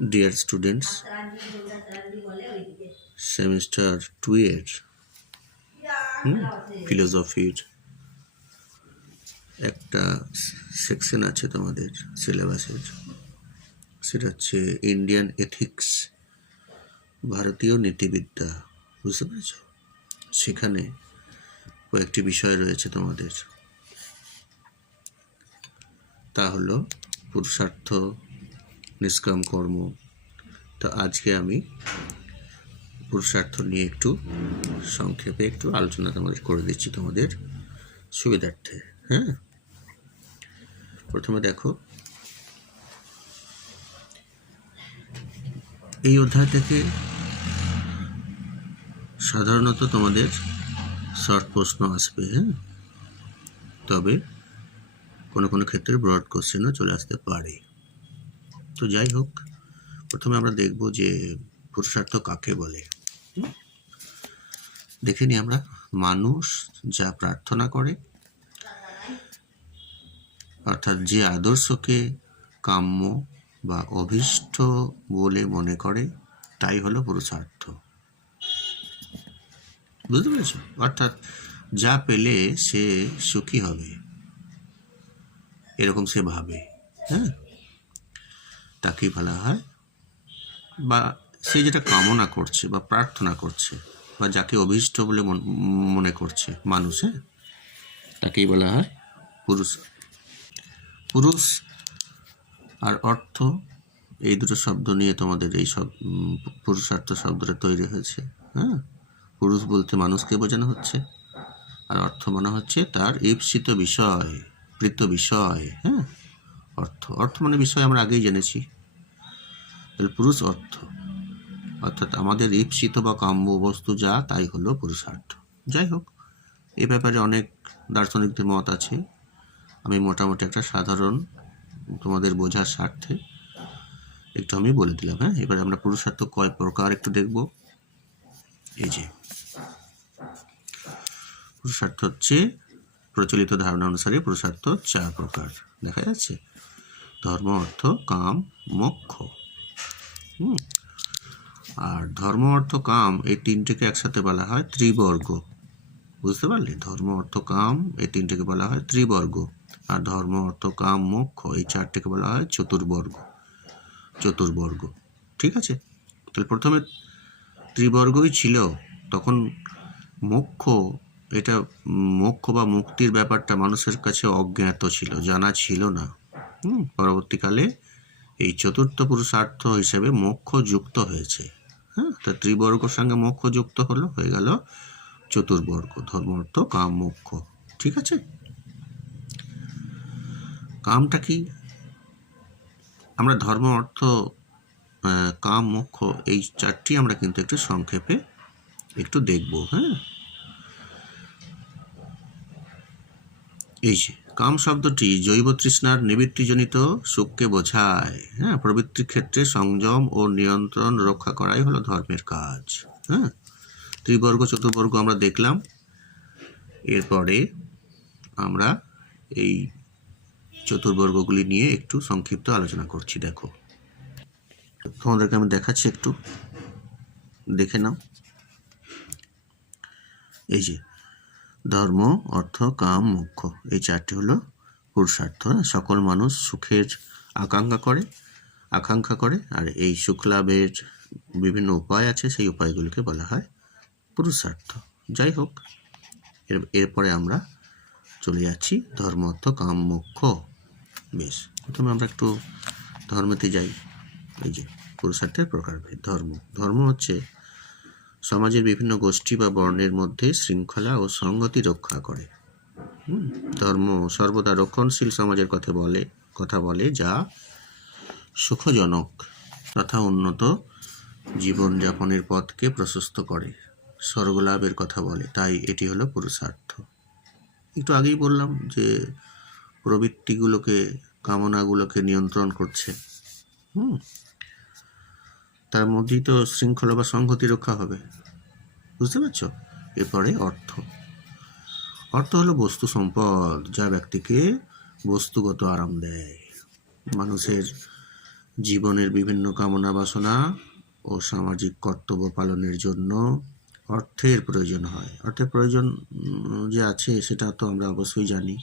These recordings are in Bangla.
ডিয়ার স্টুডেন্টস সেমিস্টার টু এর ফিলোসফির একটা সেকশন আছে তোমাদের সিলেবাসের সেটা হচ্ছে ইন্ডিয়ান এথিক্স ভারতীয় নীতিবিদ্যা, বুঝতে পেরেছ? সেখানে কয়েকটি বিষয় রয়েছে তোমাদের। তা হলো পুরুষার্থ নিষ্কাম কর্ম। তো আজকে আমি পুরুষার্থ নিয়ে একটু সংক্ষেপে একটু আলোচনা তোমাদের করে দিচ্ছি তোমাদের সুবিধার্থে হ্যাঁ? প্রথমে দেখো, এই অধ্যায় থেকে সাধারণত তোমাদের শর্ট প্রশ্ন আসবে হ্যাঁ? তবে কোনো কোনো ক্ষেত্রে ব্রড কোশ্চেনও চলে আসতে পারে। তো যাই হোক, প্রথমে আমরা দেখব যে পুরুষার্থ কাকে বলে? দেখে নিই আমরা, মানুষ যা প্রার্থনা করে, অর্থাৎ যে আদর্শকে কাম্য বা অভীষ্ট বলে মনে করে, তাই হলো পুরুষার্থ। বুঝতে পেরেছ? অর্থাৎ যা পেলে সে সুখী হবে, এরকম সে ভাবে। হ্যাঁ? তাকেই বলা হয়। বা সে যেটা কামনা করছে বা প্রার্থনা করছে বা যাকে অভীষ্ট বলে মন- করছে মানুষ হ্যাঁ? তাকেই বলা হয় পুরুষ। পুরুষ আর অর্থ, এই দুটো শব্দ নিয়ে তোমাদের এই সব পুরুষার্থ শব্দটা তৈরি হয়েছে হ্যাঁ? পুরুষ বলতে মানুষকে বোঝানো হচ্ছে আর অর্থ মনে হচ্ছে তার ঈপ্সিত বিষয়, প্রীত বিষয় হ্যাঁ? অর্থ। অর্থ মানে বিষয় আমরা আগেই জেনেছি। পুরুষ অর্থ। অর্থাৎ আমাদের ঈপ্সিত বা কাম্য বস্তু যা, তাই হলো পুরুষার্থ। যাই হোক, এ ব্যাপারে অনেক দার্শনিকদের মত আছে। আমি মোটামুটি একটা সাধারণ, তোমাদের বোঝার স্বার্থে একটু আমি বলে দিলাম হ্যাঁ? এবার আমরা পুরুষার্থ কয় প্রকার একটু দেখব। এই যে, পুরুষার্থ হচ্ছে প্রচলিত ধারণা অনুসারে পুরুষার্থ চার প্রকার দেখা যাচ্ছে। ধর্ম, অর্থ, কাম, মোক্ষ। আর ধর্ম, অর্থ, কাম এই তিনটেকে একসাথে বলা হয় ত্রিবর্গ। বুঝতে পারলে? ধর্ম, অর্থ, কাম এই তিনটেকে বলা হয় ত্রিবর্গ। আর ধর্ম, অর্থ, কাম, মোক্ষ এই চারটেকে বলা হয় চতুর্বর্গ। চতুর্বর্গ। ঠিক আছে? তাহলে প্রথমে ত্রিবর্গই ছিল, তখন মোক্ষ এটা মোক্ষ বা মুক্তির ব্যাপারটা মানুষের কাছে অজ্ঞাত ছিল, জানা ছিল না। পরবর্তীকালে এই চতুর্থ পুরুষার্থ হিসেবে মোক্ষ যুক্ত হয়েছে। হ্যাঁ তো ত্রিবর্গর সঙ্গে মোক্ষ যুক্ত হলো, হয়ে গেল চতুর্বর্গ, ধর্ম অর্থ কাম মোক্ষ, ঠিক আছে? কামটা কি? আমরা ধর্ম অর্থ কাম মোক্ষ এই চারটি আমরা কিন্তু একটু সংক্ষেপে একটু দেখব হ্যাঁ? এই যে, কাম শব্দটি জৈব তৃষ্ণার নিবৃত্তিজনিত সুখকে বোঝায়। হ্যাঁ প্রবৃত্তির ক্ষেত্রে সংযম ও নিয়ন্ত্রণ রক্ষা করাই হলো ধর্মের কাজ। হ্যাঁ ত্রিবর্গ, চতুর্বর্গ আমরা দেখলাম। এরপরে আমরা এই চতুর্বর্গগুলি নিয়ে একটু সংক্ষিপ্ত আলোচনা করছি, দেখো। তোমাদেরকে আমি দেখাচ্ছি একটু। দেখে নাও। এই যে ধর্ম, অর্থ, কাম, মোক্ষ। এই চারটি হলো পুরুষার্থ? সকল মানুষ সুখের আকাঙ্ক্ষা করে আকাঙ্ক্ষা করে। আর এই সুখ লাভের বিভিন্ন উপায় আছে, সেই উপায়গুলোকে বলা হয় পুরুষার্থ। যাই হোক, এর, এরপরে আমরা চলে যাচ্ছি। ধর্ম, অর্থ, কাম, মোক্ষ। বেশ, প্রথমে আমরা একটু ধর্মেতে যাই। এই যে পুরুষার্থের প্রকারভেদ। ধর্ম ধর্ম হচ্ছে সমাজের বিভিন্ন গোষ্ঠী বা বর্ণের মধ্যে শৃঙ্খলা ও সংগতি রক্ষা করে। ধর্ম সর্বদা রক্ষণশীল সমাজের কথা বলে কথা বলে যা সুখজনক তথা উন্নত জীবনযাপনের পথকে প্রশস্ত করে, স্বর্গলাভের কথা বলে। তাই এটি হলো পুরুষার্থ। একটু আগেই বললাম যে প্রবৃত্তিগুলোকে, কামনাগুলোকে নিয়ন্ত্রণ করছে। হুম তার মধ্যেই তো শৃঙ্খলা বা সংহতি রক্ষা হবে। বুঝতে পারছ? এরপরে অর্থ। অর্থ হলো বস্তু সম্পদ, যা ব্যক্তিকে বস্তুগত আরাম দেয়। মানুষের জীবনের বিভিন্ন কামনা বাসনা ও সামাজিক কর্তব্য পালনের জন্য অর্থের প্রয়োজন হয়। অর্থের প্রয়োজন যে আছে, সেটা তো আমরা অবশ্যই জানি।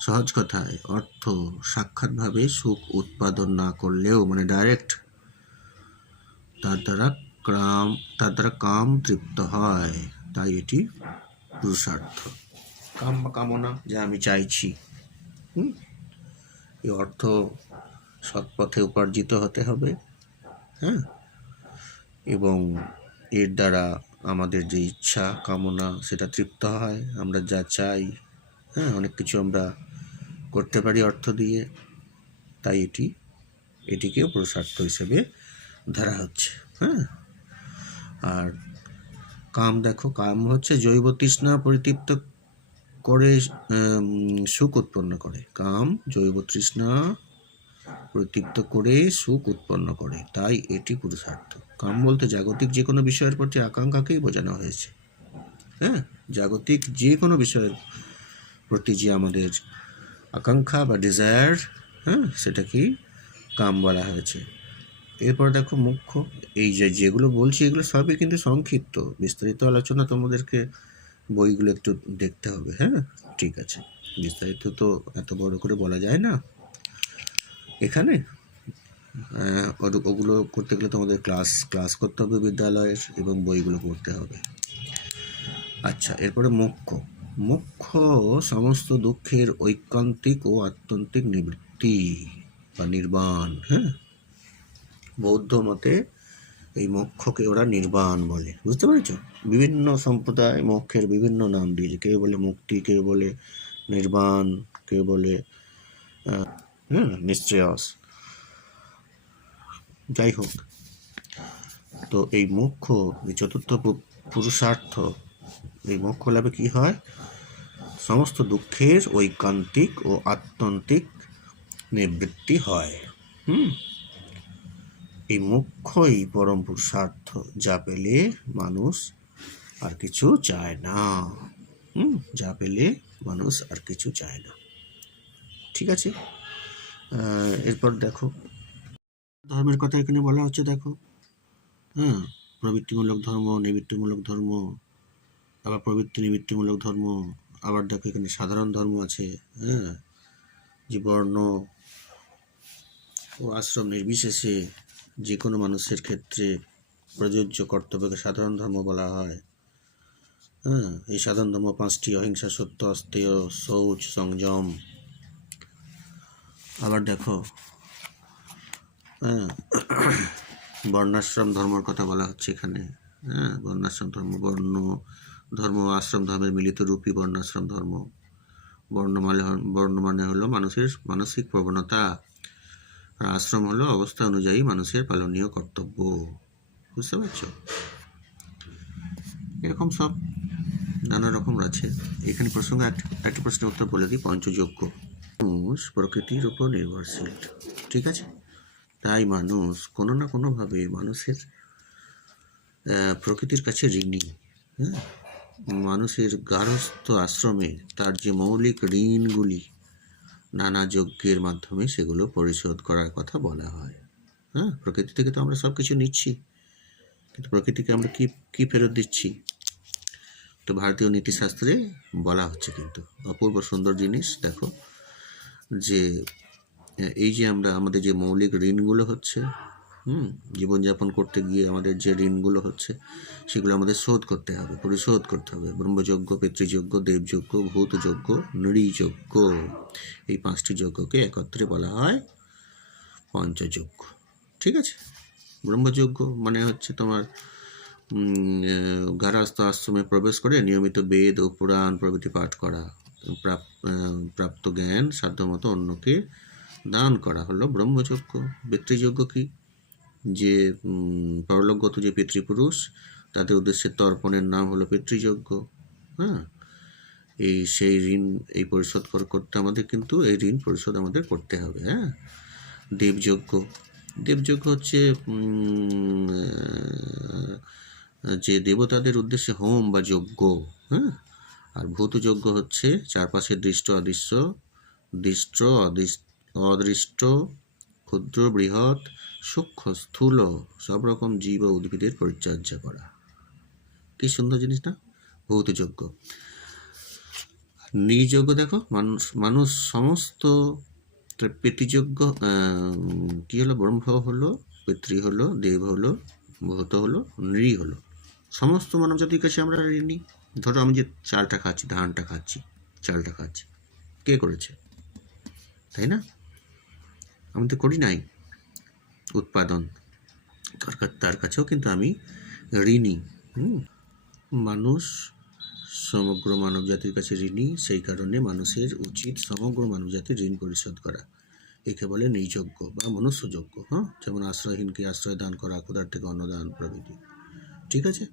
সহজ কথায়, অর্থ সাক্ষাৎভাবে সুখ উৎপাদন না করলেও মানে ডাইরেক্ট তার দ্বারা কাম তার দ্বারা কাম তৃপ্ত হয়। তাই এটি পুরুষার্থ। কাম বা কামনা। যা আমি চাইছি। হুম? এই অর্থ সৎপথে উপার্জিত হতে হবে। হ্যাঁ? এবং এর দ্বারা আমাদের যে ইচ্ছা কামনা সেটা তৃপ্ত হয়। আমরা যা চাই হ্যাঁ অনেক কিছু আমরা করতে পারি অর্থ দিয়ে। তাই এটি এটিকেও পুরুষার্থ হিসেবে ধরা হচ্ছে হ্যাঁ? আর কাম দেখো, কাম হচ্ছে জৈব তৃষ্ণা পরিতৃপ্ত করে সুখ উৎপন্ন করে। কাম জৈব তৃষ্ণা পরিতৃপ্ত করে সুখ উৎপন্ন করে, তাই এটি পুরুষার্থ। কাম বলতে জাগতিক যে কোনো বিষয়ের প্রতি আকাঙ্ক্ষাকেই বোঝানো হয়েছে হ্যাঁ? জাগতিক যে কোনো বিষয়ের প্রতি যে আমাদের আকাঙ্ক্ষা বা ডিজায়ার হ্যাঁ সেটাকেই কাম বলা হয়েছে। এরপর দেখো মুখ্য, এই যে যেগুলো বলছি এগুলো সবই কিন্তু সংক্ষিপ্ত। বিস্তারিত আলোচনা তোমাদেরকে বইগুলো একটু দেখতে হবে হ্যাঁ? ঠিক আছে। বিস্তারিত তো এত বড় করে বলা যায় না। এখানে ওগুলো করতে গেলে তোমাদের ক্লাস ক্লাস করতে হবে বিদ্যালয়ের এবং বইগুলো পড়তে হবে। আচ্ছা এরপরে মুখ্য। মুখ্য সমস্ত দুঃখের ঐকান্তিক ও আত্যন্তিক নিবৃত্তি বা নির্বাণ হ্যাঁ? বৌদ্ধ মতে এই মোক্ষকে ওরা নির্বাণ বলে। বুঝতে পেরেছ? বিভিন্ন সম্প্রদায় মোক্ষের বিভিন্ন নাম দিয়েছে। কেউ বলে মুক্তি, কেউ বলে নির্বাণ, কেউ বলে হ্যাঁ নিশ্চয়স। যাই হোক, তো এই মোক্ষ, এই চতুর্থ পুরুষার্থ, এই মোক্ষ লাভে কি হয়? সমস্ত দুঃখের ঐকান্তিক ও আত্যন্তিক নিবৃত্তি হয়। হুম? এই মুখ্যই পরম পুরুষার্থ। যা পেলে মানুষ আর কিছু চায় না। হুম, যা পেলে মানুষ আর কিছু চায় না। ঠিক আছে? এরপর দেখো। ধর্মের কথা এখানে বলা হচ্ছে, দেখো। হ্যাঁ প্রবৃত্তিমূলক ধর্ম, নিবৃত্তিমূলক ধর্ম, আবার প্রবৃত্তি, নিবৃত্তিমূলক ধর্ম, আবার দেখো এখানে সাধারণ ধর্ম আছে। হ্যাঁ যে বর্ণ ও আশ্রম নির্বিশেষে যে কোনো মানুষের ক্ষেত্রে প্রযোজ্য কর্তব্যকে সাধারণ ধর্ম বলা হয়। হ্যাঁ এই সাধারণ ধর্ম পাঁচটি, অহিংসা, সত্য অস্তেয় শৌচ, সংযম। আবার দেখো হ্যাঁ বর্ণাশ্রম ধর্মের কথা বলা হচ্ছে এখানে। হ্যাঁ বর্ণাশ্রম ধর্ম, বর্ণ ধর্ম, আশ্রম ধর্মের মিলিত রূপী বর্ণাশ্রম ধর্ম। বর্ণ মানে হ- বর্ণ মানে হলো মানুষের মানসিক প্রবণতা। আর আশ্রম হলো অবস্থা অনুযায়ী মানুষের পালনীয় কর্তব্য। বুঝতে পারছ? এরকম সব নানা রকম আছে। এখানে প্রসঙ্গে এক- একটা প্রশ্নের উত্তর বলে দিই পঞ্চযোগ্য মানুষ প্রকৃতির উপর নির্ভরশীল, ঠিক আছে? তাই মানুষ কোনো না কোনোভাবে মানুষের প্রকৃতির কাছে ঋণী হ্যাঁ? মানুষের গার্হস্থ আশ্রমে তার যে মৌলিক ঋণগুলি নানা যজ্ঞের মাধ্যমে সেগুলো পরিশোধ করার কথা বলা হয়। হ্যাঁ প্রকৃতি থেকে তো আমরা সব কিছু নিচ্ছি। কিন্তু প্রকৃতিকে আমরা কি কি ফেরত দিচ্ছি? তো ভারতীয় নীতিশাস্ত্রে বলা হচ্ছে কিন্তু, অপূর্ব সুন্দর জিনিস, দেখো, যে, এই যে আমরা, আমাদের যে মৌলিক ঋণগুলো হচ্ছে হুম, জীবনযাপন করতে গিয়ে আমাদের যে ঋণগুলো হচ্ছে, সেগুলো আমাদের শোধ করতে হবে, পরিশোধ করতে হবে। ব্রহ্মযজ্ঞ, পিতৃযজ্ঞ, দেবযজ্ঞ, ভূতযজ্ঞ, নৃযজ্ঞ, এই পাঁচটি যজ্ঞকে একত্রে বলা হয় পঞ্চযজ্ঞ। ঠিক আছে? ব্রহ্মযজ্ঞ মানে হচ্ছে তোমার গার্হস্থ আশ্রমে প্রবেশ করে নিয়মিত বেদ ও পুরাণ প্রভৃতি পাঠ করা প্রাপ্ত জ্ঞান, সাধ্যমতো অন্যকে দান করা হলো ব্রহ্মযজ্ঞ। পিতৃযজ্ঞ কি? যে পরলোকগত যে পিতৃপুরুষ, তাদের উদ্দেশ্যে তর্পণের নাম হলো পিতৃযজ্ঞ হ্যাঁ? এই সেই ঋণ, এই পরিশোধ কর- করতে আমাদের কিন্তু এই ঋণ পরিশোধ আমাদের করতে হবে হ্যাঁ? দেবযজ্ঞ দেবযজ্ঞ হচ্ছে যে দেবতাদের উদ্দেশ্যে হোম বা যজ্ঞ হ্যাঁ? আর ভূতযজ্ঞ হচ্ছে চারপাশের দৃষ্ট অদৃশ্য দৃষ্ট অদৃষ্ট ক্ষুদ্র বৃহৎ, সূক্ষ্ম, স্থূল, সব রকম জীব ও উদ্ভিদের পরিচর্যা করা। কি সুন্দর জিনিস না ভৌত ভৌতযোগ্য নির্যোগ্য দেখো, মানুষ মানুষ সমস্ত প্রীতিযোগ্য কি হলো? ব্রহ্ম হলো, পিতৃ হলো, দেব হলো, ভূত হলো, নৃ হলো। সমস্ত মানব জাতির কাছে আমরা ঋণী। ধরো আমি যে চালটা খাচ্ছি, ধানটা খাচ্ছি, চালটা খাচ্ছি, কে করেছে? তাই না? আমি তো করি নাই। উৎপাদন। তার কাছেও কিন্তু আমি ঋণী। মানুষ সমগ্র মানব জাতির কাছে ঋণী, সেই কারণে মানুষের উচিত সমগ্র মানব জাতির ঋণ পরিশোধ করা। একে বলে নিযোগ্য বা মনুষ্যযোগ্য হ্যাঁ? যেমন আশ্রয়হীনকে আশ্রয় দান করা, ক্ষুধার থেকে অন্নদান প্রভৃতি। ঠিক আছে?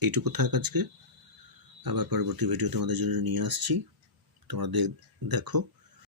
এইটুকু থাক আজকে। আবার পরবর্তী ভিডিও তোমাদের জন্য নিয়ে আসছি। তোমরা দেখো